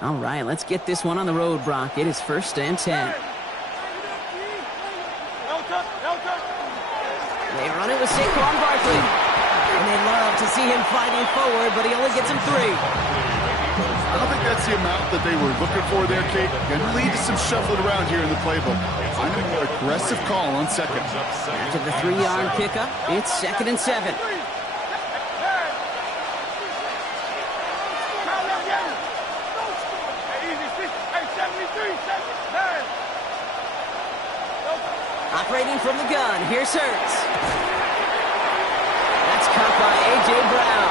All right, let's get this one on the road, Brock. It is 1st and 10. They run it with Saquon Barkley. And they love to see him fighting forward, but he only gets him 3. I don't think that's the amount that they were looking for there, Kate. Going to lead to some shuffling around here in the playbook. Find a more aggressive call on second. After the 3-yard pickup, it's 2nd and 7. Operating from the gun, here's Hurts. That's caught by A.J. Brown.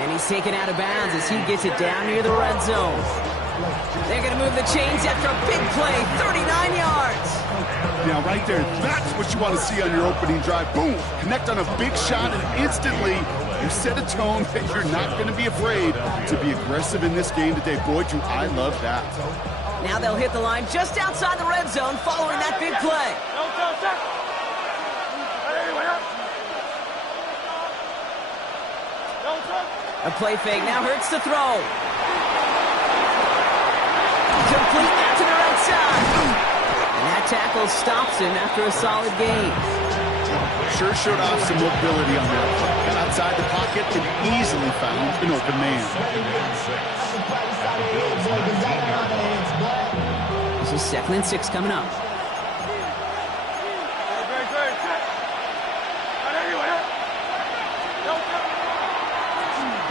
And he's taken out of bounds as he gets it down near the red zone. They're going to move the chains after a big play, 39 yards. Now, right there, that's what you want to see on your opening drive. Boom! Connect on a big shot, and instantly you set a tone that you're not going to be afraid to be aggressive in this game today. Boy, do I love that. Now they'll hit the line just outside the red zone following that big play. A play fake now Hurts to throw. Complete out to the right side. And that tackle stops him after a solid gain. Sure showed off some mobility on that play. Got outside the pocket and easily found an open man. This is 2nd and 6 coming up.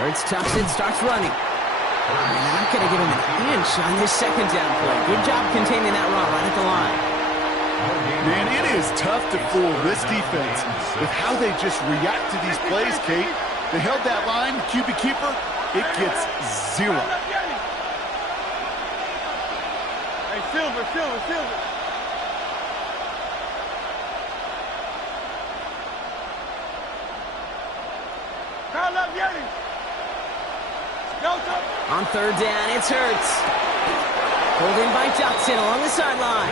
Hurts tucks in, starts running. And they're not going to give him an inch on this 2nd down play. Good job containing that run right at the line. Man, it is tough to fool this defense with how they just react to these plays, Kate. They held that line, the QB keeper, it gets 0. Hey, Silver. Call up Yeti. On 3rd down, it's Hurts. Pulled in by Johnson along the sideline.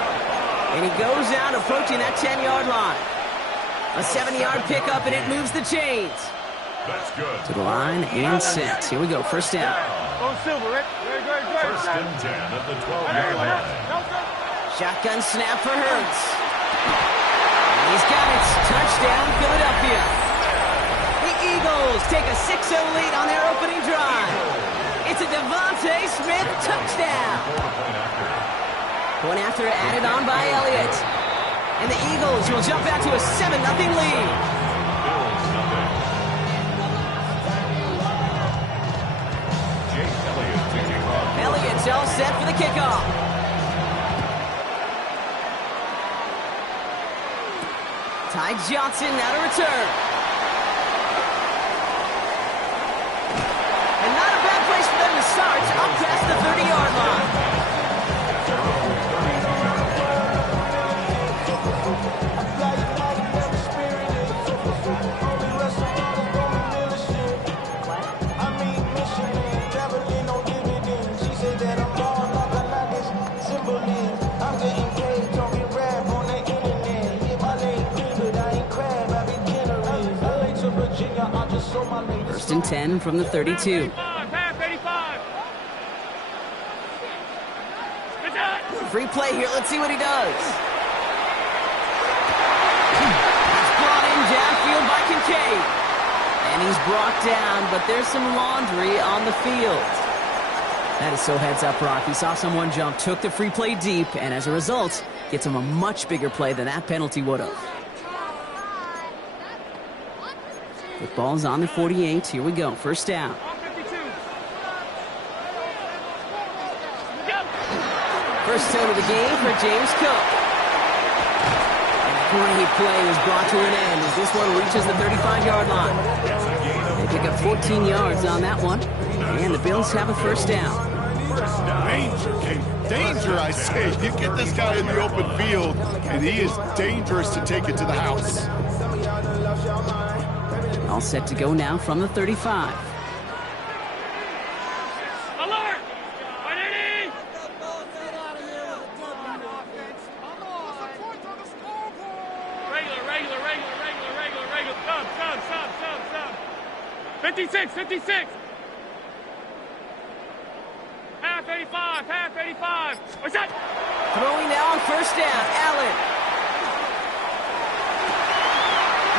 And he goes out approaching that 10-yard line. A 70-yard pickup, and it moves the chains. That's good. To the line and set. Here we go, 1st down. Go Silver, Rick. Great. 1st and 10 at the 12-yard line. Shotgun snap for Hurts. And he's got it. Touchdown, Philadelphia. The Eagles take a 6-0 lead on their opening drive. It's a Devontae Smith touchdown. Point after added on by Elliott. And the Eagles will jump out to a 7-0 lead. Elliott's all set for the kickoff. Ty Johnson now to return. And not a bad place for them to start, up past the 30-yard line. First and 10 from the 32. Free play here. Let's see what he does. He's brought in downfield by Kincaid. And he's brought down, but there's some laundry on the field. That is so heads up, Brock. He saw someone jump, took the free play deep, and as a result, gets him a much bigger play than that penalty would have. The ball's on the 48. Here we go. 1st down. First tone of the game for James Cook. And a great play is brought to an end as this one reaches the 35-yard line. They pick up 14 yards on that one. And the Bills have a 1st down. Danger, Kate. Danger, I say. You get this guy in the open field, and he is dangerous to take it to the house. All set to go now from the 35. Alert! Regular. Sub. 56. 85, half 85. What's that? Throwing now on first down. Allen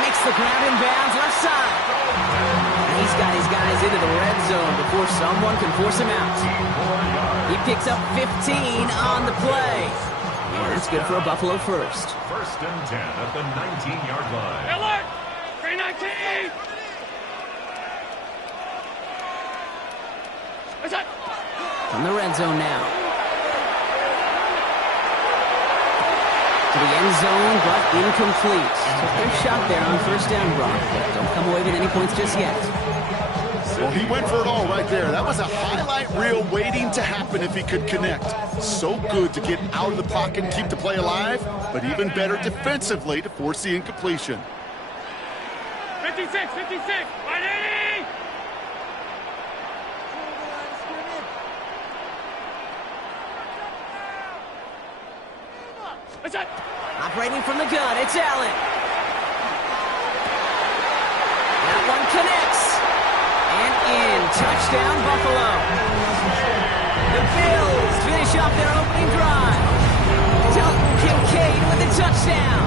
makes the grab in bounds left side. And he's got his guys into the red zone before someone can force him out. He picks up 15 on the play. And that's good for a Buffalo first. First and 10 at the 19-yard line. Alert! 319! What's that? From the red zone now. To the end zone, but incomplete. Took their shot there on first down, Brock, but don't come away with any points just yet. Well, he went for it all right there. That was a highlight reel waiting to happen if he could connect. So good to get out of the pocket and keep the play alive, but even better defensively to force the incompletion. 56, 56, 180! What's that? Operating from the gun, it's Allen. That one connects. And in. Touchdown, Buffalo. The Bills finish off their opening drive. Dalton Kincaid with the touchdown.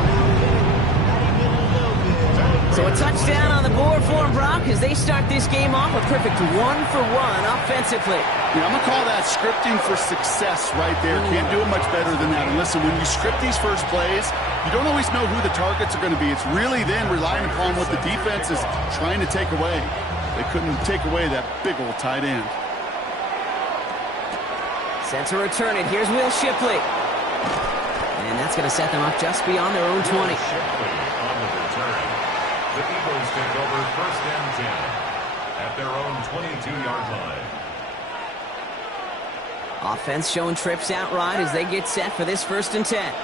So a touchdown on the board for them, Brock, as they start this game off a perfect 1-for-1 offensively. Yeah, I'm going to call that scripting for success right there. Can't do it much better than that. And listen, when you script these first plays, you don't always know who the targets are going to be. It's really then relying upon what the defense is trying to take away. They couldn't take away that big old tight end. Set to return it. Here's Will Shipley. And that's going to set them up just beyond their own 20. Shipley on the return. The Eagles take over first and 10 at their own 22-yard line. Offense showing trips outright as they get set for this first and 10.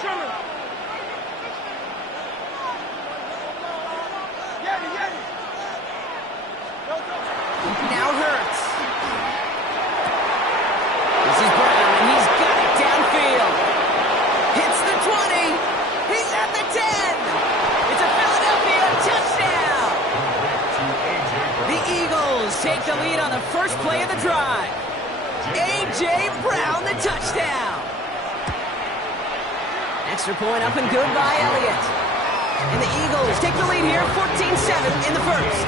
Trimmer. Now Hurts. This is Brown, and he's got it downfield. Hits the 20. He's at the 10. It's a Philadelphia touchdown. The Eagles take the lead on the first play of the drive. A.J. Brown, the touchdown. Extra point up and good by Elliott. And the Eagles take the lead here, 14-7 in the first.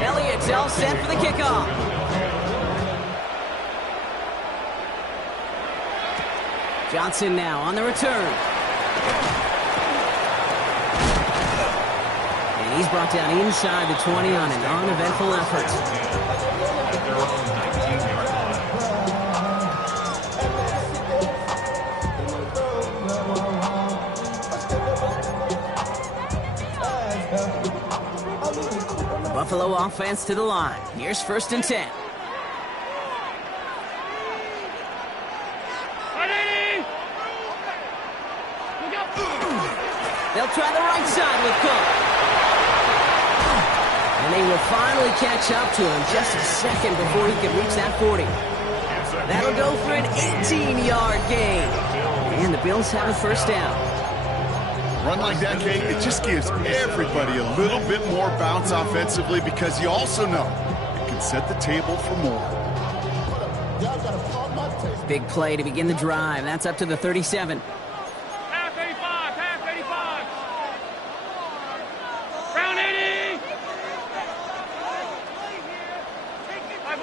Elliott's all set for the kickoff. Johnson now on the return. And he's brought down inside the 20 on an uneventful effort. At their own 19-yard Buffalo offense to the line. Here's first and 10. 180! Look out! They'll try the right side with Cook. And they will finally catch up to him just a second before he can reach that 40. That'll go for an 18-yard gain. And the Bills have a first down. Run like that, Kate, it just gives everybody a little bit more bounce offensively because you also know it can set the table for more. Big play to begin the drive. That's up to the 37. Half 85, half 85. Round 80! 5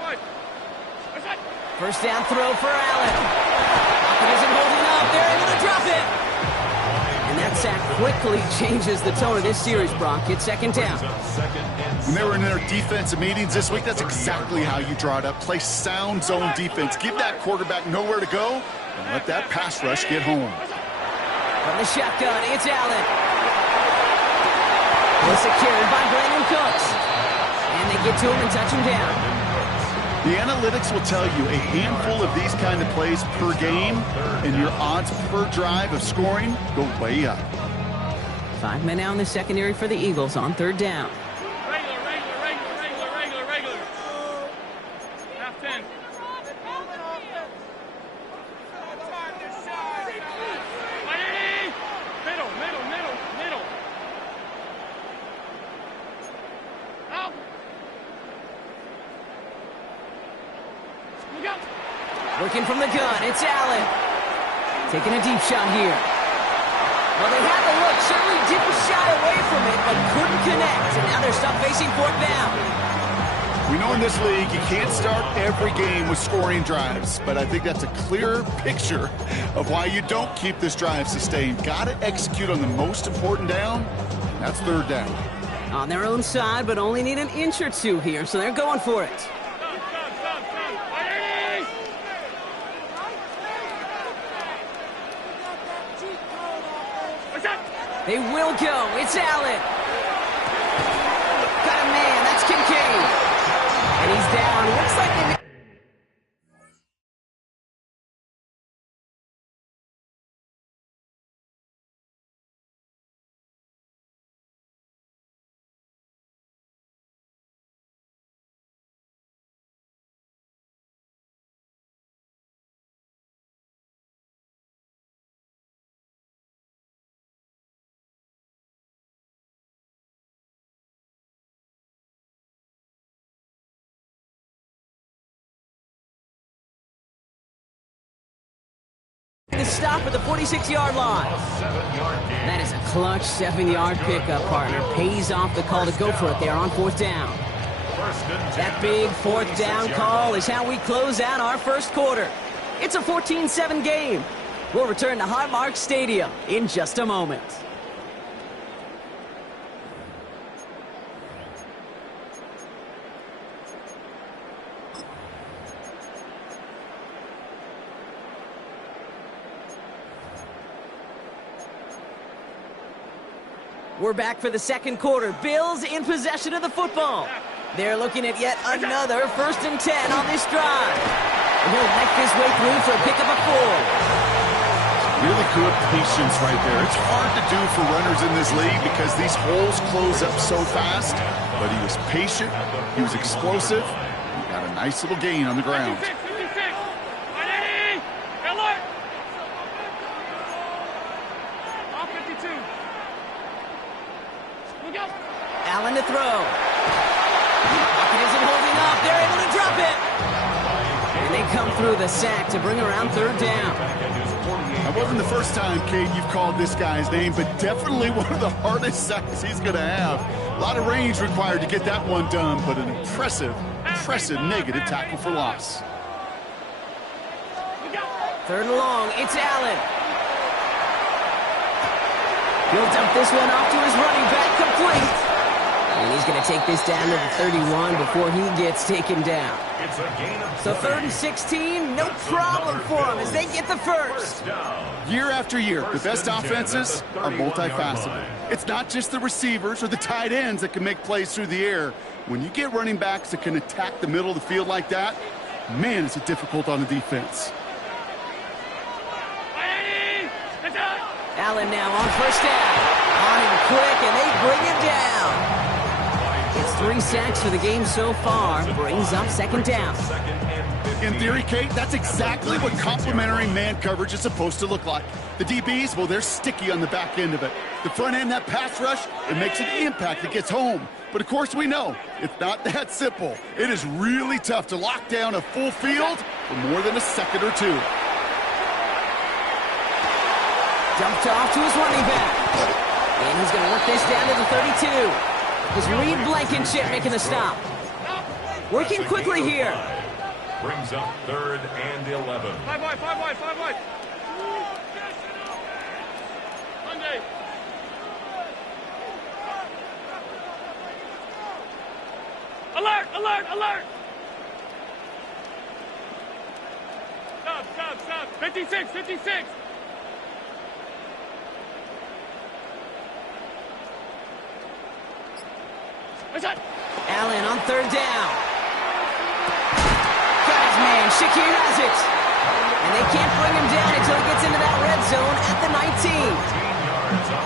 wide. What's that? First down throw for Allen. It isn't holding up. They're able to drop it. And that sack quickly changes the tone of this series, Brock. It's second down. When they were in their defensive meetings this week, that's exactly how you draw it up. Play sound zone defense. Give that quarterback nowhere to go and let that pass rush get home. From the shotgun, it's Allen. Well secured by Brandon Cooks. And they get to him and touch him down. The analytics will tell you a handful of these kind of plays per game, and your odds per drive of scoring go way up. 5 men out in the secondary for the Eagles on third down. Regular. Half 10. Middle. Working from the gun, it's Allen. Taking a deep shot here. Well, they had the look, certainly didn't shy away from it, but couldn't connect. And now they're stuck facing fourth down. We know in this league you can't start every game with scoring drives, but I think that's a clear picture of why you don't keep this drive sustained. Got to execute on the most important down. That's third down. On their own side, but only need an inch or two here, so they're going for it. They will go. It's Allen. Got a man. That's Kincaid. And he's down. Looks like they... The stop at the 46-yard line. That is a clutch 7-yard pickup, partner. Pays off the call to go for it there on fourth down. That big fourth down call is how we close out our first quarter. It's a 14-7 game. We'll return to Marcc Stadium in just a moment. We're back for the second quarter. Bills in possession of the football. They're looking at yet another 1st and 10 on this drive. And he'll make his way through for a pickup of 4. Really good patience right there. It's hard to do for runners in this league because these holes close up so fast. But he was patient. He was explosive. He got a nice little gain on the ground. 56, 56. Alert. All 52. Allen to throw. Pocket isn't holding up. They're able to drop it. And they come through the sack to bring around third down. That wasn't the first time, Kate, you've called this guy's name, but definitely one of the hardest sacks he's going to have. A lot of range required to get that one done, but an impressive negative tackle for loss. Third and long. It's Allen. He'll dump this one off to his running back, complete. And he's going to take this down to the 31 before he gets taken down. So 3rd and 16, no problem for him as they get the first. Year after year, the best offenses are multifaceted. It's not just the receivers or the tight ends that can make plays through the air. When you get running backs that can attack the middle of the field like that, man, is it difficult on the defense. Allen now on first down. On him quick, and they bring him down. It's 3 sacks for the game so far. Brings up second down. In theory, Kate, that's exactly what complementary man coverage is supposed to look like. The DBs, well, they're sticky on the back end of it. The front end, that pass rush, it makes an impact that gets home. But, of course, we know it's not that simple. It is really tough to lock down a full field for more than a second or two. Dumped off to his running back. And he's going to work this down to the 32. It's Reed Blankenship making the stop. Working quickly here. Brings up 3rd and 11. 5 wide, 5 wide, 5 wide. Sunday. Alert, alert, alert. Stop. 56, 56. Allen on third down. Got his man. Shakir has it. And they can't bring him down until he gets into that red zone at the 19.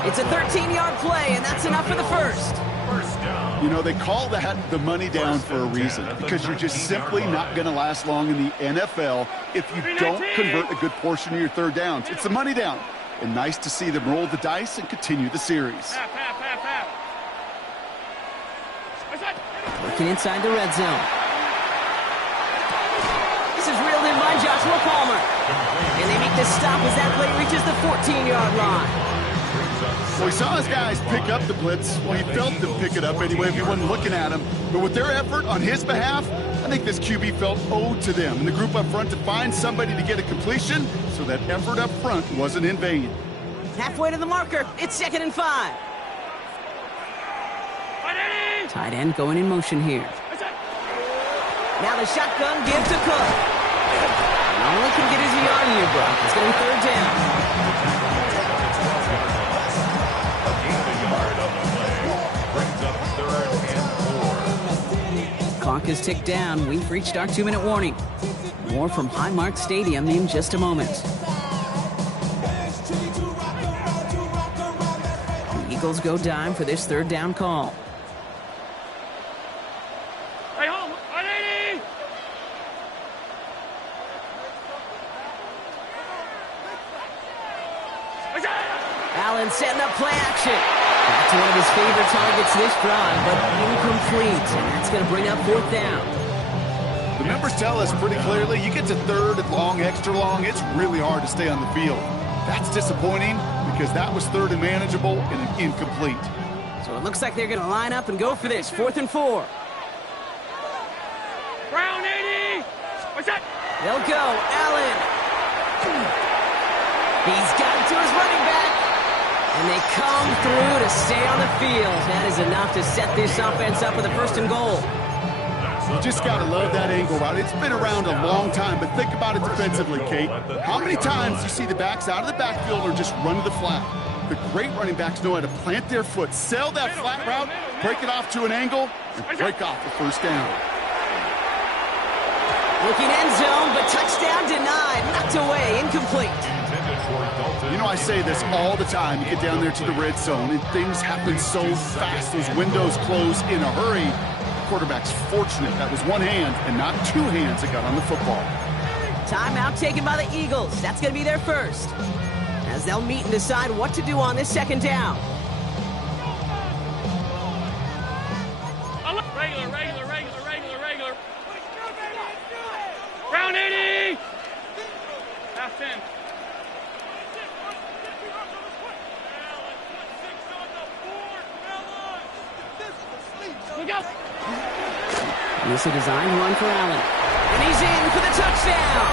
It's a 13-yard play, and that's enough for the first. You know, they call that the money down for a reason, because you're just simply not going to last long in the NFL if you don't convert a good portion of your third downs. It's the money down. And nice to see them roll the dice and continue the series. Working inside the red zone. This is reeled in by Joshua Palmer. And they make the stop as that play reaches the 14-yard line. Well, he saw his guys pick up the blitz. Well, he felt them pick it up anyway if he wasn't looking at him. But with their effort on his behalf, I think this QB felt owed to them and the group up front to find somebody to get a completion so that effort up front wasn't in vain. Halfway to the marker. It's 2nd and 5. Tight end going in motion here. Now the shotgun give to Cook. And only can get his yard here, Brock. It's going to be 3rd down. A gain of yard on the play. Brings up 3rd and 4. Clock is ticked down. We've reached our 2-minute warning. More from Highmark Stadium in just a moment. The Eagles go dime for this 3rd down call. Hey, home. 180. Allen setting up play action. Back to one of his favorite targets this drive, but incomplete. And that's going to bring up 4th down. The numbers tell us pretty clearly, you get to 3rd and long, extra long, it's really hard to stay on the field. That's disappointing because that was 3rd and manageable and incomplete. So it looks like they're going to line up and go for this 4th and 4. Brown 80. What's that? They'll go. Allen. He's got it to his running back. And they come through to stay on the field. That is enough to set this offense up with a 1st and goal. You just got to love that angle route. It's been around a long time, but think about it defensively, Kate. How many times do you see the backs out of the backfield or just run to the flat? The great running backs know how to plant their foot, sell that flat route, break it off to an angle, and break off the 1st down. Looking end zone, but touchdown denied. Knocked away, incomplete. You know, I say this all the time. You get down there to the red zone, and things happen so fast. Those windows close in a hurry. The quarterback's fortunate. That was one hand and not 2 hands that got on the football. Timeout taken by the Eagles. That's going to be their first. As they'll meet and decide what to do on this 2nd down. Regular. Brown 80. Half 10. And this is a designed run for Allen. And he's in for the touchdown.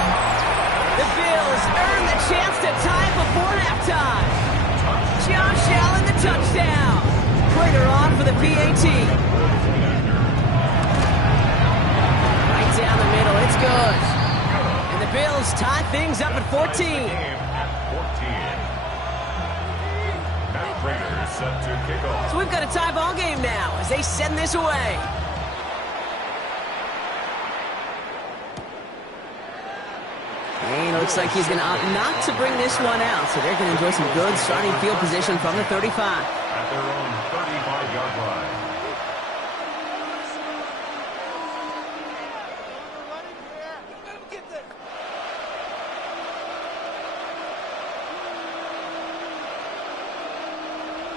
The Bills earn the chance to tie it before halftime. Josh Allen, the touchdown. Prater on for the PAT. Right down the middle, it's good. And the Bills tie things up at 14. Set to kick off. So we've got a tie ball game now as they send this away. And it looks like he's going to opt not to bring this one out. So they're going to enjoy some good starting field position from the 35. At their own 35-yard line.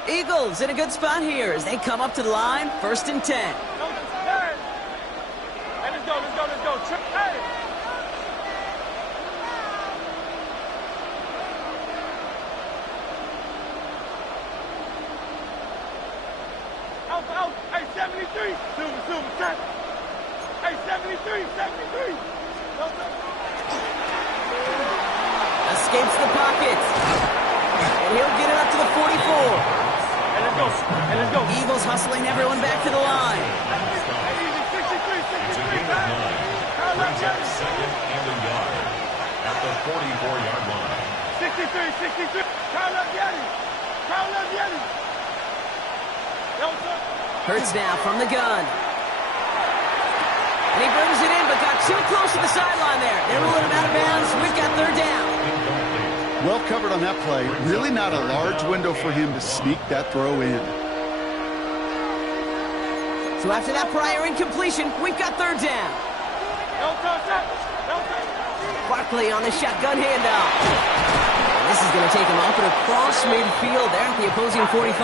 Eagles in a good spot here as they come up to the line, 1st and 10. Hey, let's go. Hey. Out. Hey, 73. Silver, set. Hey, 73. Escapes the pocket. And he'll get it up to the 44. Let's go. Eagles hustling everyone back to the line. It's a gain of 9. Brings up 2nd and a yard. At the 44-yard line. 63. Kyle Yeti. Hurts now from the gun. And he brings it in, but got too close to the sideline there. They're ruling him out of bounds. We've got 3rd down. Well covered on that play. Really not a large window for him to sneak that throw in. So after that prior incompletion, we've got 3rd down. Barkley on the shotgun handoff. And this is going to take him up and across midfield there at the opposing 45.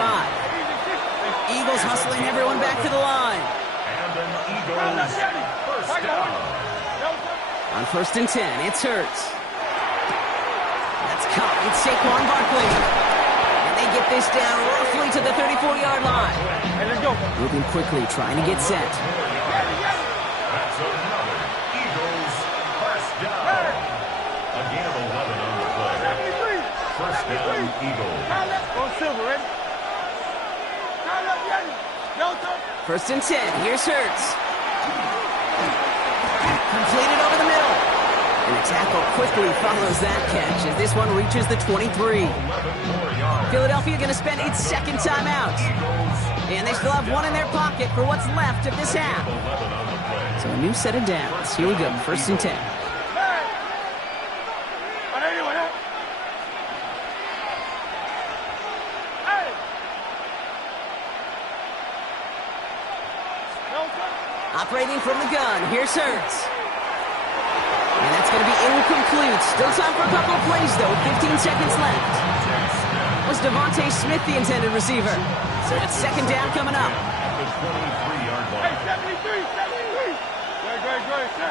Eagles hustling everyone back to the line. And an Eagles 1st down. On 1st and 10, it's Hurts. That's caught. It's Saquon Barkley. And they get this down roughly to the 34-yard line. Hey, let's go. Moving quickly, trying to get set. That's another Eagles first down. A gain of 11 on the play. 73. First down, Eagles. Go Silver, ready? Time up, ready? No, sir. 1st and 10, here's Hurts. Completed over the middle. And the tackle quickly follows that catch as this one reaches the 23. 11 more yards. Philadelphia going to spend its second timeout. And they still have one in their pocket for what's left of this half. 11 on the play. So a new set of downs. Here we go, 1st and 10. Hey. On anyone, huh? Hey. No, sir. Operating from the gun, here's Hurts. And that's going to be incomplete. Still time for a couple of plays, though. 15 seconds left. Was Devontae Smith the intended receiver? So it's second down coming up. At the 23-yard Hey, line. 73, 73. Great, sir.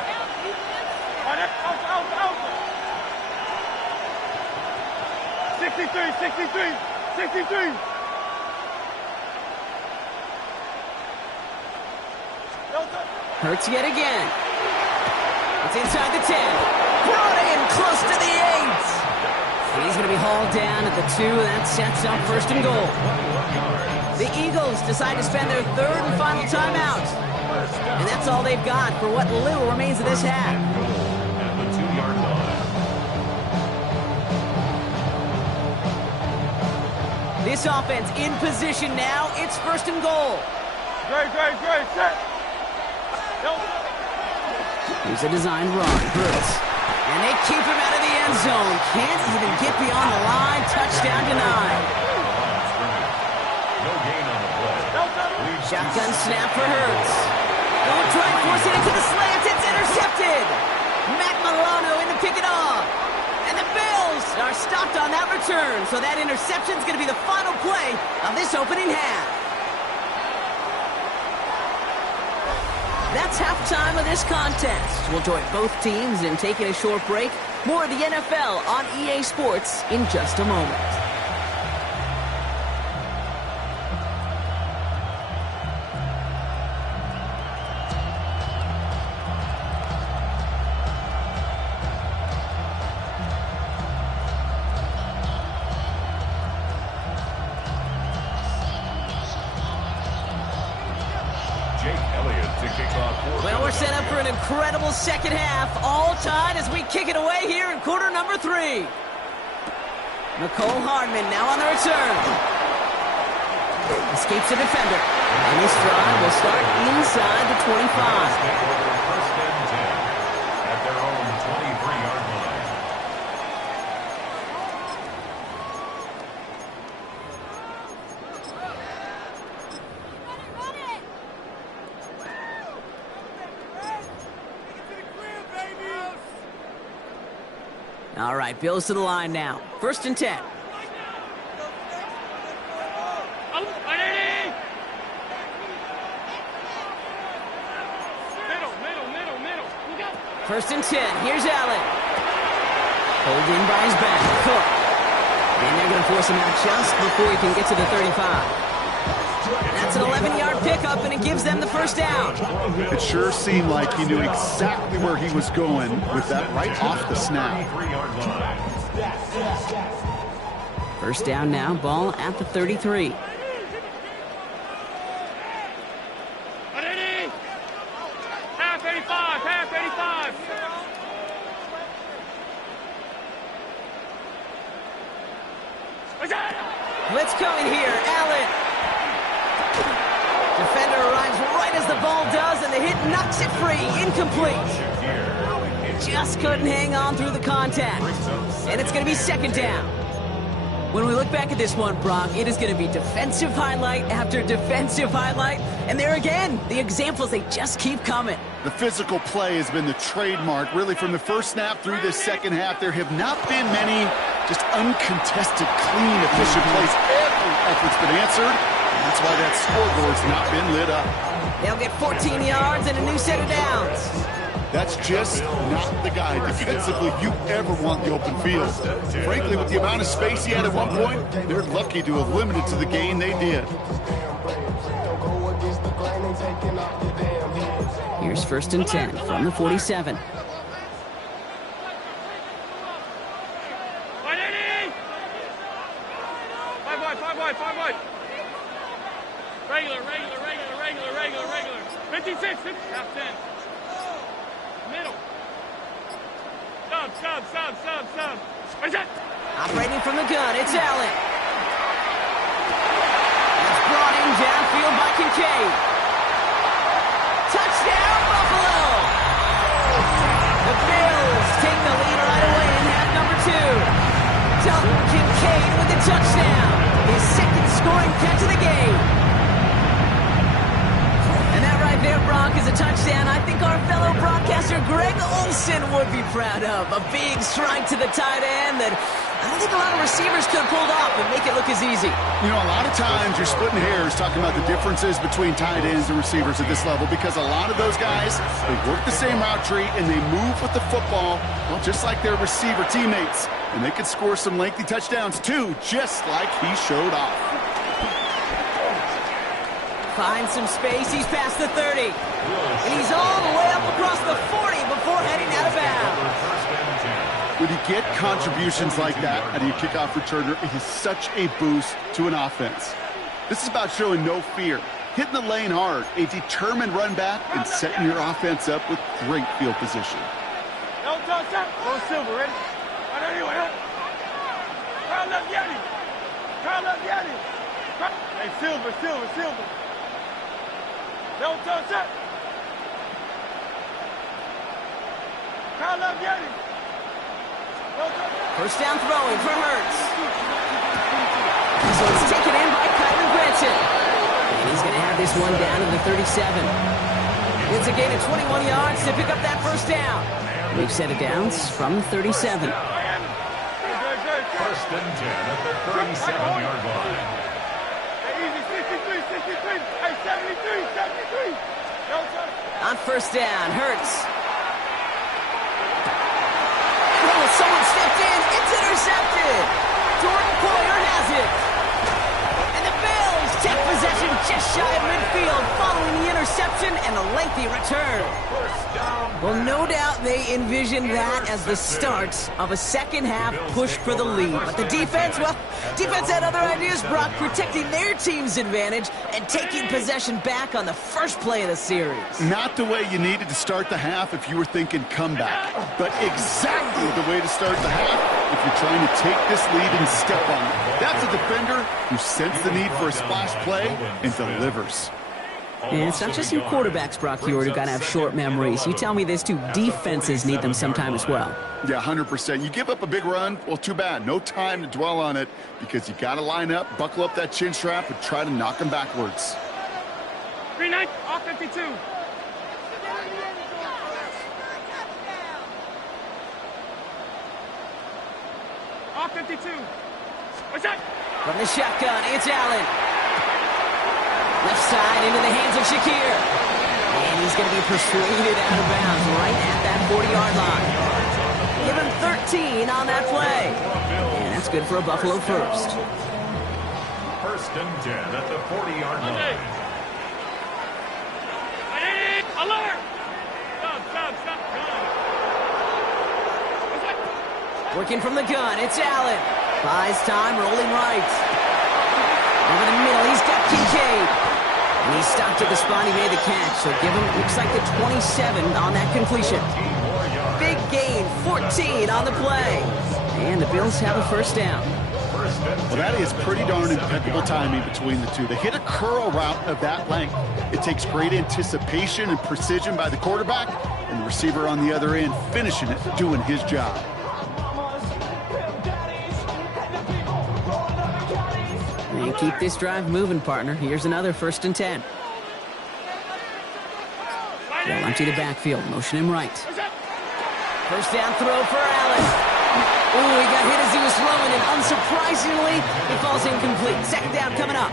On that, out. 63. No, sir. Hurts yet again. It's inside the 10. Brought in close to the 8. He's going to be hauled down at the 2. That sets up 1st and goal. The Eagles decide to spend their third and final timeout. And that's all they've got for what little remains of this half. At the 2-yard line. This offense in position now. It's 1st and goal. Great, set. No, Here's a design run. Hurts. And they keep him out of the end zone. Can't even get beyond the line. Touchdown denied. No gain on the play. no, sir. Shotgun snap for Hurts. They'll try and force it into the slants. It's intercepted. Matt Milano in to pick it off. And the Bills are stopped on that return. So that interception is going to be the final play of this opening half. That's halftime of this contest. We'll join both teams in taking a short break. More of the NFL on EA Sports in just a moment. Well, we're set up for an incredible second half. All tied as we kick it away here in quarter number 3. Nicole Hardman now on the return. Escapes the defender. And this drive will start inside the 25. First and 10 at their own 23-yard line. All right, Bills to the line now. 1st and 10. Middle. 1st and 10. Here's Allen. Pulled in by his back. Cook. And they're going to force him out just before he can get to the 35. That's an 11-yard pickup, and it gives them the first down. It sure seemed like he knew exactly where he was going with that right off the snap. 23-yard line. First down now, ball at the 33. Half 85. Blitz coming here, Allen. Defender arrives right as the ball does, and the hit knocks it free. Incomplete. Just couldn't hang on through the contact. And it's going to be second down. When we look back at this one, Brock, it is going to be defensive highlight after defensive highlight. And there again, the examples, they just keep coming. The physical play has been the trademark, really, from the first snap through this second half. There have not been many just uncontested, clean, efficient plays. Every effort's been answered. And that's why that scoreboard's not been lit up. They'll get 14 yards and a new set of downs. That's just not the guy defensively you ever want the open field. Frankly, with the amount of space he had at one point, they're lucky to have limited to the gain they did. Here's 1st and 10 from the 47. Five wide. Regular. 56, half 10. Middle. Sub. What's that? Operating from the gun, it's Allen. It's brought in downfield by Kincaid. Touchdown, Buffalo! The Bills take the lead right away in half number 2. Dalton Kincaid with the touchdown. His 2nd scoring catch of the game. And that right there, Brock, is a touchdown I think our fellow broadcaster Greg Olsen would be proud of. A big strike to the tight end that I don't think a lot of receivers could have pulled off and make it look as easy. You know, a lot of times you're splitting hairs talking about the differences between tight ends and receivers at this level because a lot of those guys, they work the same route tree and they move with the football, well, just like their receiver teammates. And they can score some lengthy touchdowns too, just like he showed off. Finds some space, he's past the 30. And he's all the way up across the 40 before heading out of bounds. When you get contributions like that out of your kickoff returner, it is such a boost to an offense. This is about showing no fear, hitting the lane hard, a determined run back, and setting your offense up with great field position. Don't touch that. Go Silver, ready? Carl up, Yanni. Hey, Silver. Don't touch that. Carl up, Yanni. First down throwing for Hurts. So it's taken in by Kyron Granson. And he's going to have this one down to the 37. It's a gain of 21 yards to pick up that first down. We've set it downs from 37. 1st and 10 at the 37-yard line. Hey, easy, 63. Hey, 73. On first down, Hurts. Oh, someone stepped in. It's intercepted. Jordan Poyer has it. And the Bills take possession just shy of midfield following the interception and a lengthy return. Well, no doubt they envisioned that as the start of a second-half push for the lead. But the defense, well, defense had other ideas, Brock, protecting their team's advantage and taking possession back on the first play of the series. Not the way you needed to start the half if you were thinking comeback, but exactly the way to start the half if you're trying to take this lead and step on it. That's a defender who sensed the need for a splash play and delivers. And it's not just you quarterbacks, Brock Huard, who got to have short memories. You tell me this too, defenses need them sometime as well. Yeah, 100%. You give up a big run, well, too bad. No time to dwell on it because you got to line up, buckle up that chin strap, and try to knock them backwards. 3-9, off 52. Off 52. What's that? From the shotgun, it's Allen. Left side into the hands of Shakir. And he's going to be persuaded out of bounds right at that 40-yard line. Give him 13 on that play. And that's good for a Buffalo first. 1st and 10 at the 40-yard line. Alert! Stop. Working from the gun, it's Allen. Buys time, rolling right. Over the middle, he's got Kincaid. And he stopped at the spot he made the catch, so give him, looks like the 27 on that completion. Big gain, 14 on the play. And the Bills have a first down. Well, that is pretty darn impeccable timing between the two. They hit a curl route of that length. It takes great anticipation and precision by the quarterback, and the receiver on the other end finishing it, doing his job. And keep this drive moving, partner. Here's another 1st and 10. They'll empty the backfield, motion him right. First down throw for Allen. Ooh, he got hit as he was throwing, and unsurprisingly, he falls ball's incomplete. Second down coming up.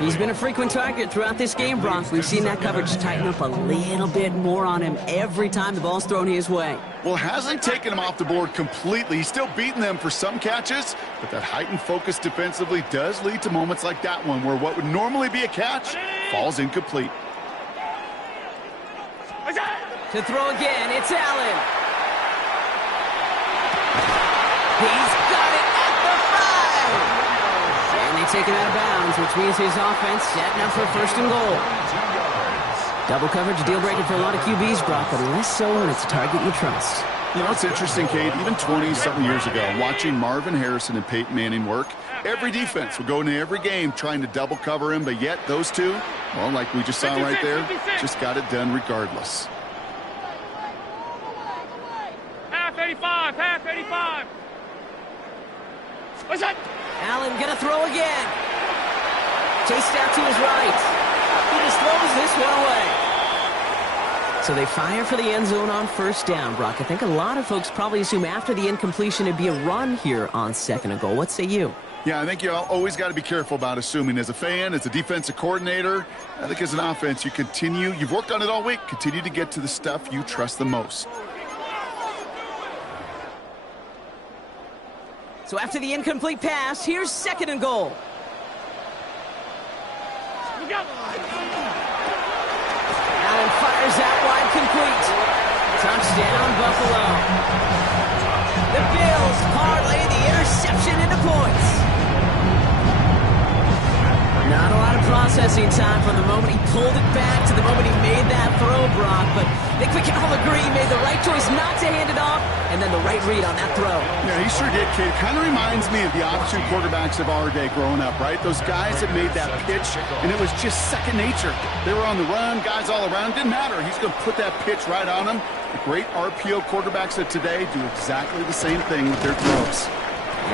He's been a frequent target throughout this game, Bronx. We've seen that coverage tighten up a little bit more on him every time the ball's thrown his way. Well, hasn't taken him off the board completely. He's still beating them for some catches, but that heightened focus defensively does lead to moments like that one where what would normally be a catch falls incomplete. To throw again, it's Allen. He's got it at the 5. And they take him out of bounds, which means his offense setting up for first and goal. Double coverage, deal breaker for a lot of QBs, Brock, but less so when it's a target you trust. You know, it's interesting, Kate, even 20-something years ago, watching Marvin Harrison and Peyton Manning work, every defense would go into every game trying to double cover him, but yet those two, well, like we just saw right there, just got it done regardless. Half 85, half 85. What's that? Allen gonna throw again. Chased out to his right. He just throws this one away. So they fire for the end zone on first down, Brock. I think a lot of folks probably assume after the incompletion it'd be a run here on second and goal. What say you? Yeah, I think you always got to be careful about assuming. As a fan, as a defensive coordinator, I think as an offense, you've worked on it all week, continue to get to the stuff you trust the most. So after the incomplete pass, here's second and goal. Allen fires out wide, complete. Touchdown, Buffalo. The Bills parlay the interception into points. Not a lot of processing time from the moment he pulled it back to the moment he made that throw, Brock, but I think we can all agree he made the right choice not to hand it off, and then the right read on that throw. Yeah, he sure did, kid. Kind of reminds me of the option quarterbacks of our day growing up, right? Those guys that made that pitch, and it was just second nature. They were on the run, guys all around. Didn't matter. He's going to put that pitch right on them. The great RPO quarterbacks of today do exactly the same thing with their throws.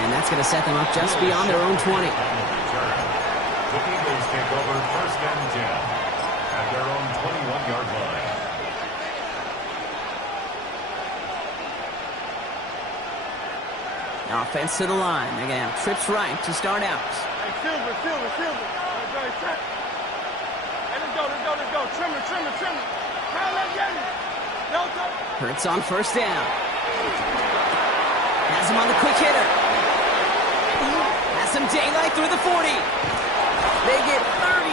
And that's going to set them up just beyond their own 20. The Eagles take over first and 10 at their own 21-yard line. Offense to the line. They're going to have trips right to start out. Hey, Silver. Hey, let's go. Trim it. Now let's get it. Hurts on first down. Has him on the quick hitter. Has some daylight through the 40. They get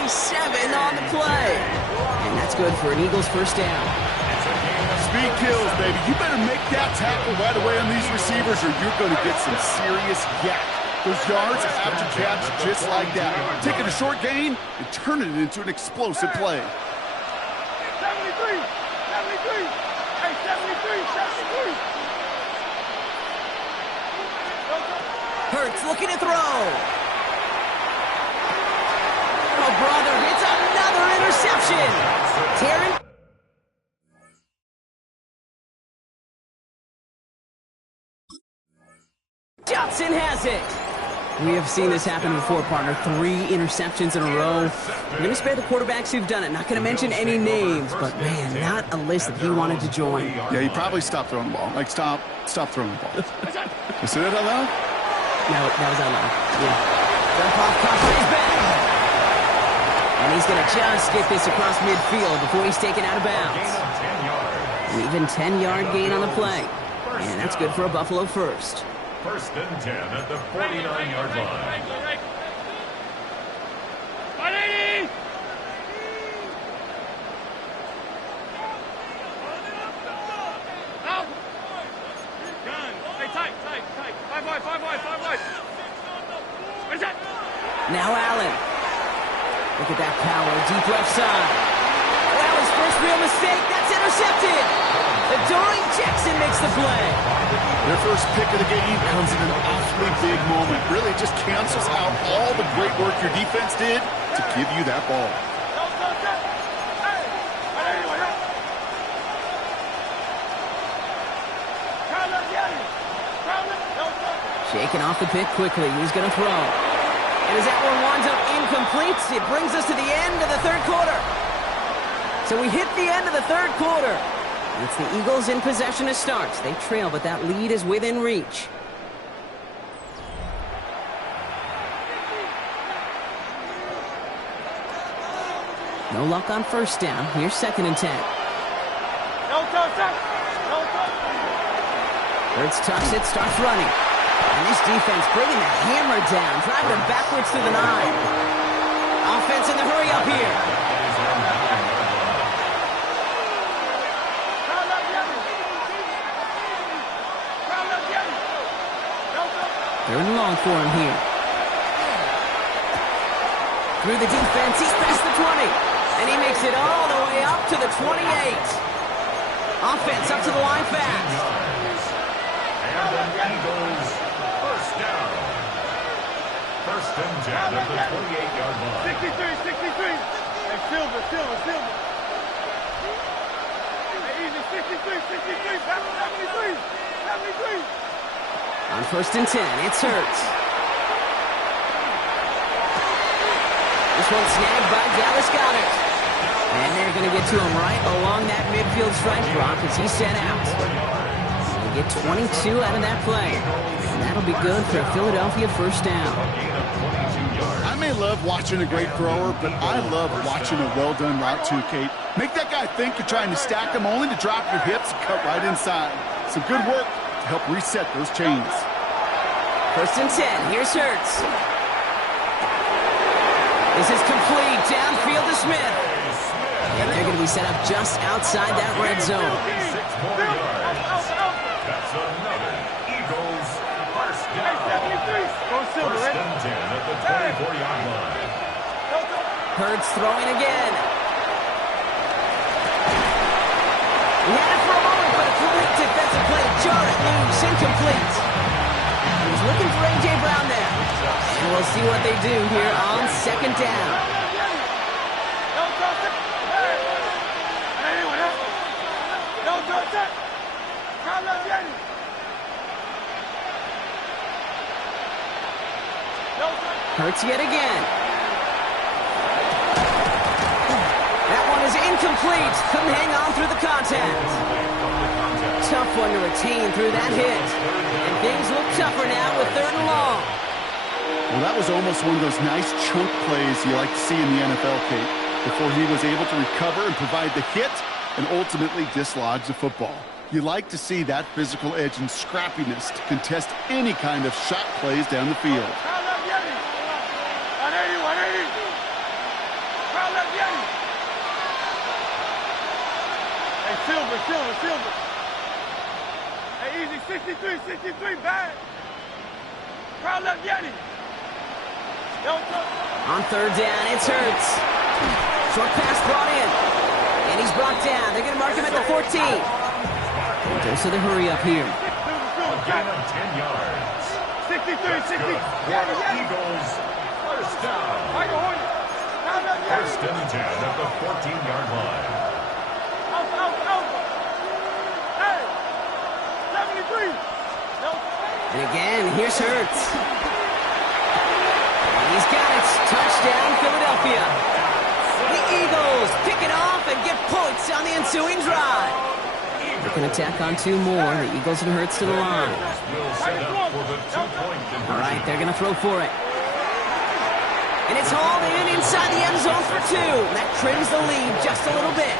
37 on the play. And that's good for an Eagles first down. Speed kills, baby. You better make that tackle right away on these receivers or you're going to get some serious yak. Those yards after catch just like that. Taking a short gain and turning it into an explosive play. 73. Hey, 73. Hurts looking to throw. Oh, brother, it's another interception. Terran. Johnson has it. We have seen this happen before, partner. 3 interceptions in a row. We're going to spare the quarterbacks who've done it. Not going to mention any names, but, man, not a list that he wanted to join. Yeah, he probably stopped throwing the ball. Like, stop throwing the ball. You say that out loud? No, that was out loud. Yeah. Jump off, caught his back. And he's going to just get this across midfield before he's taken out of bounds. An even 10-yard gain on the play. And that's good for a Buffalo first. First and 10 at the 49-yard line. 180. Out. Gun. Stay tight. 5 wide. Where's that? Now Allen. Look at that power, deep left side. Well, his first real mistake, that's intercepted. Adoree Jackson makes the play. Their first pick of the game comes in an awfully big moment. Really just cancels out all the great work your defense did to give you that ball. Shaking off the pick quickly. He's going to throw. And as that one winds up incomplete, it brings us to the end of the third quarter. So we hit the end of the third quarter. It's the Eagles in possession to start. They trail, but that lead is within reach. No luck on first down. Here's 2nd and 10. No touch. No touch. Hurts tucks it, starts running. And this defense bringing the hammer down, driving him backwards through the 9. Offense in the hurry up here. Third and long for him here. Through the defense, he's past the 20. And he makes it all the way up to the 28. Offense up to the line fast. And the Eagles first down. First and 10 at the 28-yard line. 63. Hey, Silver. Hey, easy, 63. Back to 73. On first and 10, it's Hurts. This one snagged by Dallas Goedert. And they're going to get to him right along that midfield stripe, Brock, as he's set out. They get 22 out of that play. And that'll be good for a Philadelphia first down. I may love watching a great thrower, but I love watching a well-done route too, Kate. Make that guy think you're trying to stack him only to drop your hips and cut right inside. Some good work to help reset those chains. First and 10, here's Hurts. This is complete, downfield to Smith. And they're going to be set up just outside that red zone. 6 more yards. That's another Eagles first down. First and 10 at the 24-yard line. Hurts throwing again. He had it for a moment, but a complete defensive play to jar it loose, incomplete. He's looking for A.J. Brown there. And we'll see what they do here on 2nd down. Hurts yet again. That one is incomplete. Couldn't hang on through the contact. Tough one to retain through that hit. And things look tougher now with 3rd and long. Well, that was almost one of those nice chunk plays you like to see in the NFL, Kate, before he was able to recover and provide the hit and ultimately dislodge the football. You like to see that physical edge and scrappiness to contest any kind of shot plays down the field. 180. Hey, Silver. Hey, easy, 63, bad. Crowd left Yeti. On 3rd down, it's Hurts. Short pass brought in. And he's brought down. They're going to mark him at the 14. Dose of the hurry up here. A gain of 10 yards. 63. Eagles first down. First and 10 at the 14-yard line. Out. Hey, 73. And again, here's Hurts. And he's got it. Touchdown, Philadelphia. The Eagles pick it off and get points on the ensuing drive. They can attack on 2 more. The Eagles and Hurts to the line. All right, they're going to throw for it. And it's hauled in inside the end zone for 2. That trims the lead just a little bit.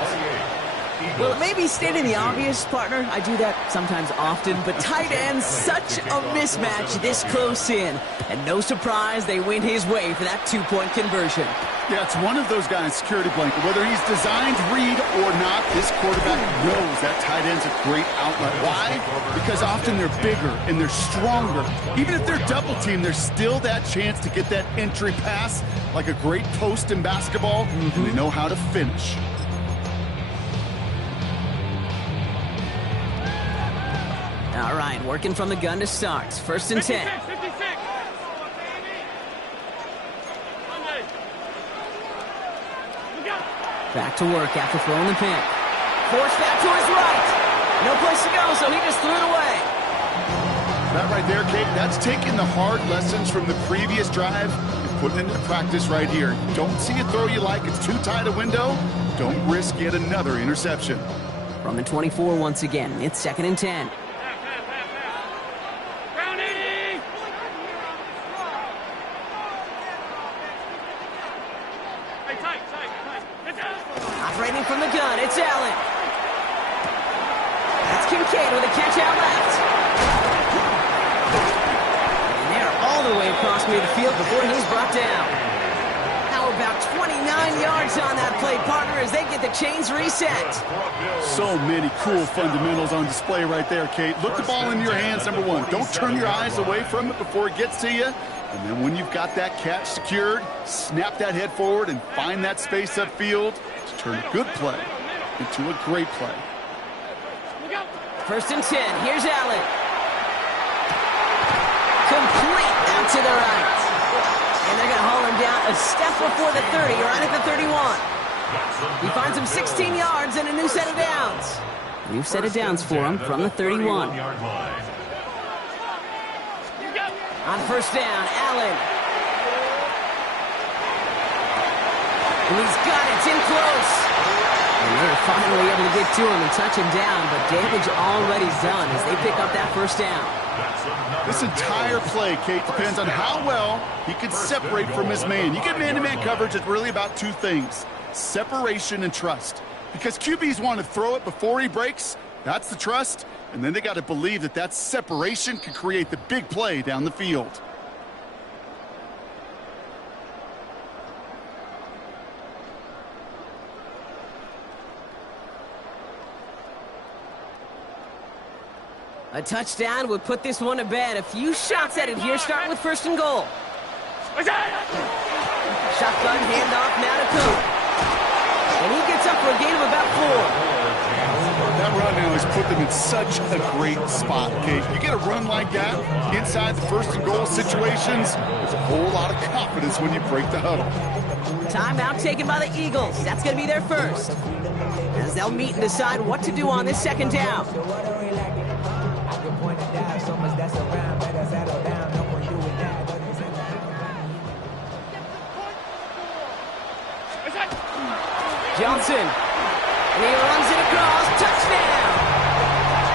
Well, it may be stating the obvious, partner. I do that sometimes often, but tight ends, such a mismatch this close in. And no surprise, they win his way for that 2-point conversion. Yeah, it's one of those guys, security blanket. Whether he's designed read or not, this quarterback knows that tight end's a great outlet. Why? Because often they're bigger and they're stronger. Even if they're double teamed, there's still that chance to get that entry pass like a great post in basketball, and they know how to finish. All right, working from the gun to start. First and 10. 56. Back to work after throwing the pick. Forced back to his right. No place to go, so he just threw it away. That right there, Kate, that's taking the hard lessons from the previous drive and putting it into practice right here. Don't see a throw you like, it's too tight a window. Don't risk yet another interception. From the 24 once again, it's 2nd and 10. Operating from the gun, it's Allen. That's Kincaid with a catch out left. And they're all the way across midfield before he's brought down. Now about 29 yards on that play, partner, as they get the chains reset. So many cool fundamentals on display right there, Kate. Look the ball in your hands, number one. Don't turn your eyes away from it before it gets to you. And then when you've got that catch secured, snap that head forward and find that space upfield to turn a good play into a great play. 1st and 10. Here's Allen. Complete out to the right. And they're going to haul him down a step before the 30, right at the 31. He finds him 16 yards and a new set of downs. New set of downs for him from the 31. On 1st down, Allen. And he's got it. It's in close. And they're finally able to get to him and touch him down, but damage already done as they pick up that 1st down. This entire play, Kate, depends on how well he can separate from his man. You get man-to-man coverage, it's really about two things: separation and trust. Because QBs want to throw it before he breaks. That's the trust. And then they got to believe that that separation can create the big play down the field. A touchdown would put this one to bed. A few shots at it here, starting with 1st and goal. Shotgun handoff now to Coop. And he gets up for a gain of about 4. That run now has put them in such a great spot, Kate. You get a run like that inside the 1st and goal situations, there's a whole lot of confidence when you break the huddle. Timeout taken by the Eagles. That's going to be their first, as they'll meet and decide what to do on this 2nd down. Johnson, and he runs it across, touchdown!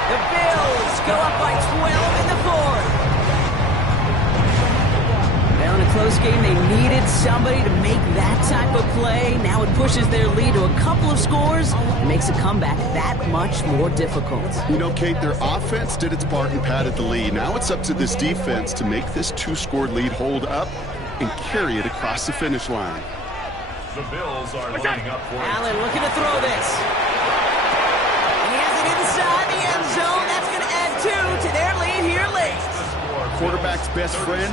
The Bills go up by 12 in the 4th. Now in a close game, they needed somebody to make that type of play. Now it pushes their lead to a couple of scores and makes a comeback that much more difficult. You know, Kate, their offense did its part and padded the lead. Now it's up to this defense to make this 2-score lead hold up and carry it across the finish line. The Bills are lining up for Allen looking to throw this. And he has it inside the end zone. That's going to add 2 to their lead here late. Quarterback's best friend,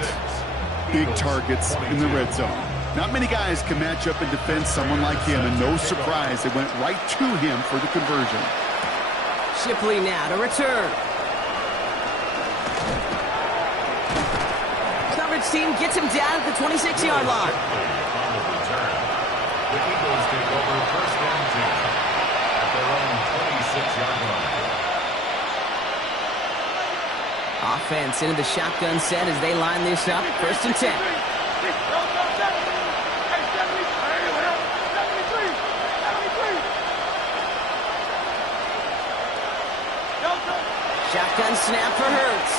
big targets in the red zone. Not many guys can match up and defend someone like him, and no surprise, they went right to him for the conversion. Shipley now to return. Coverage team gets him down at the 26-yard line. The Eagles take over 1st and 10 at their own 26-yard line. Offense into the shotgun set as they line this up. 1st and 10. Shotgun snap for Hurts.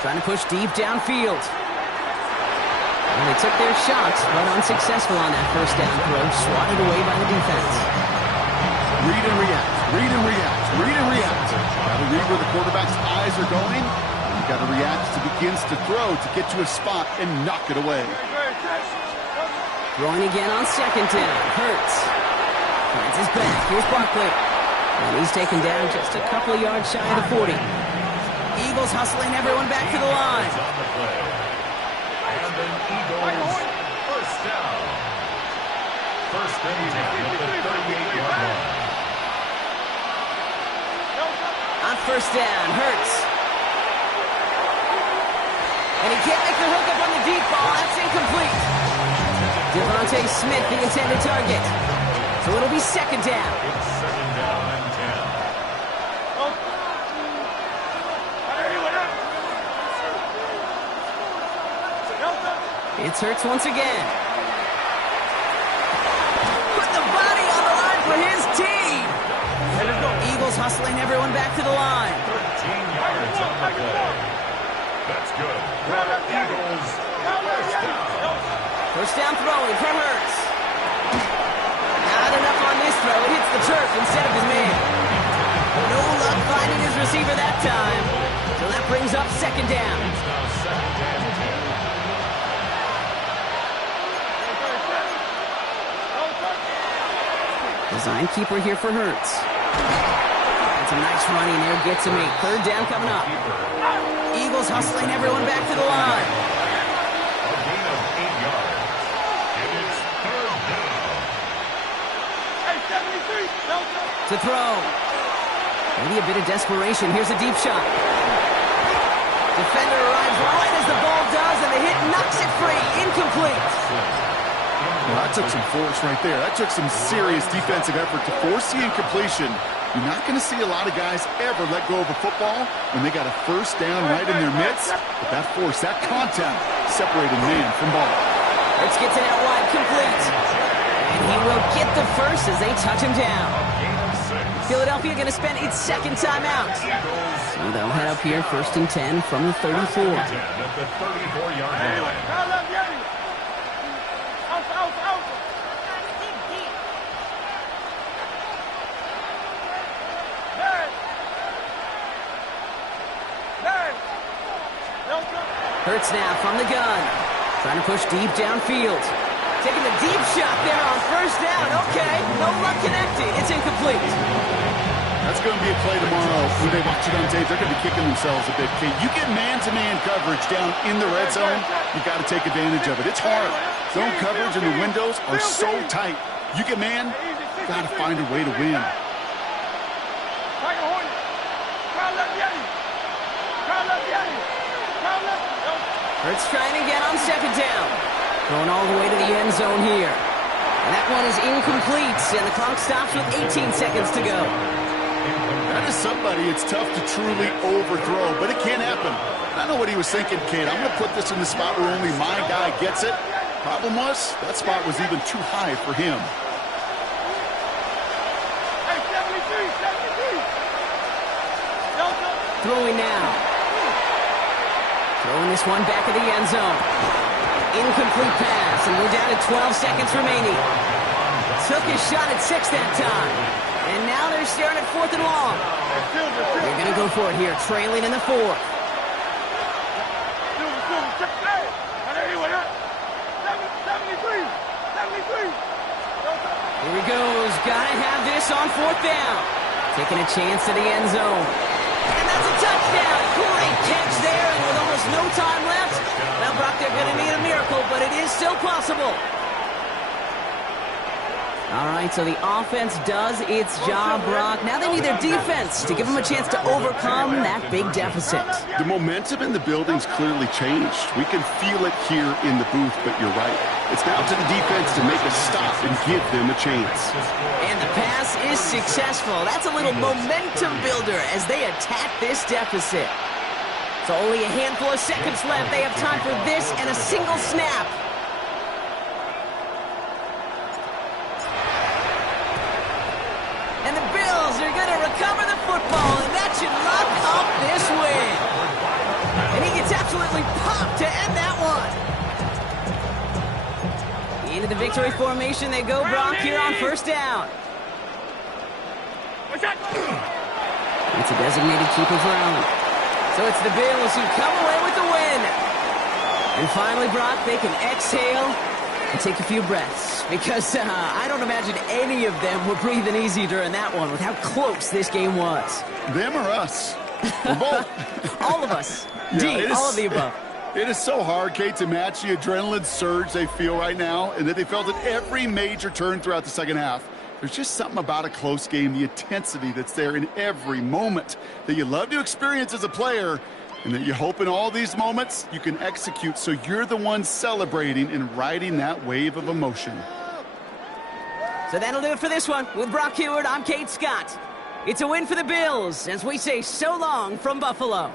Trying to push deep downfield. And they took their shots, but unsuccessful on that 1st down throw. Swatted away by the defense. Read and react, read and react, read and react. Got to read where the quarterback's eyes are going. And you got to react as he begins to throw to get to a spot and knock it away. Throwing again on 2nd down. Hurts. Finds his back. Here's Barkley. And he's taken down just a couple of yards shy of the 40. Eagles hustling everyone back to the line. And then Eagles 1st down. 1st and 10 at the 38-yard line. On 1st down, Hurts. And he can't make the hookup on the deep ball. That's incomplete. Devontae Smith, the intended target. So it'll be 2nd down. It's 2nd down and 10. It's Hurts once again. Put the body on the line for his team. Eagles hustling everyone back to the line. 13 yards on the play. That's good. Eagles 1st down. 1st down throwing for Hurts. throw. It hits the turf instead of his man. No luck finding his receiver that time. So that brings up second down. Design keeper here for Hurts. That's a nice running there. Gets him 8. Third down coming up. Eagles hustling everyone back to the line. A gain of 8 yards. And it's third down. To throw. Maybe a bit of desperation. Here's a deep shot. Defender arrives right as the ball does, and the hit knocks it free. Incomplete. Well, that took some force right there. That took some serious defensive effort to force the incompletion. You're not going to see a lot of guys ever let go of a football when they got a first down right in their midst. But that force, that contact, separated man from ball. Let's get to that wide, complete. And he will get the first as they touch him down. Philadelphia going to spend its second timeout. So they'll head up here, 1st and 10 from the 34. At the 34-yard line. Hurts now from the gun. Trying to push deep downfield. Taking the deep shot there on first down. Okay, no luck connecting. It's incomplete. That's going to be a play tomorrow. When they watch it on tape, they're going to be kicking themselves a bit. Kate, you get man-to-man coverage down in the red zone, you got to take advantage of it. It's hard. Zone coverage and the windows are so tight. You get man, you got to find a way to win. Hurts trying again on second down. Going all the way to the end zone here. And that one is incomplete, and the clock stops with 18 seconds to go. That is somebody it's tough to truly overthrow, but it can happen. I know what he was thinking, Kate. I'm going to put this in the spot where only my guy gets it. Problem was, that spot was even too high for him. Throwing now. Throwing this one back of the end zone. Incomplete pass, and we're down to 12 seconds remaining. Took his shot at 6 that time. And now they're staring at 4th and long. They're going to go for it here, trailing in the 4th. Here he goes. Got to have this on 4th down. Taking a chance to the end zone. And that's a touchdown. Great catch there, and with almost no time left. Well, Brock, they're going to need a miracle, but it is still possible. All right, so the offense does its job, Brock. Now they need their defense to give them a chance to overcome that big deficit. The momentum in the building's clearly changed. We can feel it here in the booth, but you're right. It's now to the defense to make a stop and give them a chance. And the pass is successful. That's a little momentum builder as they attack this deficit. So only a handful of seconds left. They have time for this and a single snap. And the Bills are going to recover the football, and that should lock up this win. And he gets absolutely popped to end that one. Into the victory formation they go, Brock, here on first down. It's a designated keeper for Allen. So it's the Bills who come away with the win. And finally, Brock, they can exhale and take a few breaths, because I don't imagine any of them were breathing easy during that one with how close this game was. Them or us? We're both. All of us. Yeah, all of the above. It is so hard, Kate, to match the adrenaline surge they feel right now, and that they felt at every major turn throughout the second half. There's just something about a close game, the intensity that's there in every moment that you love to experience as a player, and that you hope in all these moments you can execute so you're the one celebrating and riding that wave of emotion. So that'll do it for this one. With Brock Heward, I'm Kate Scott. It's a win for the Bills as we say so long from Buffalo.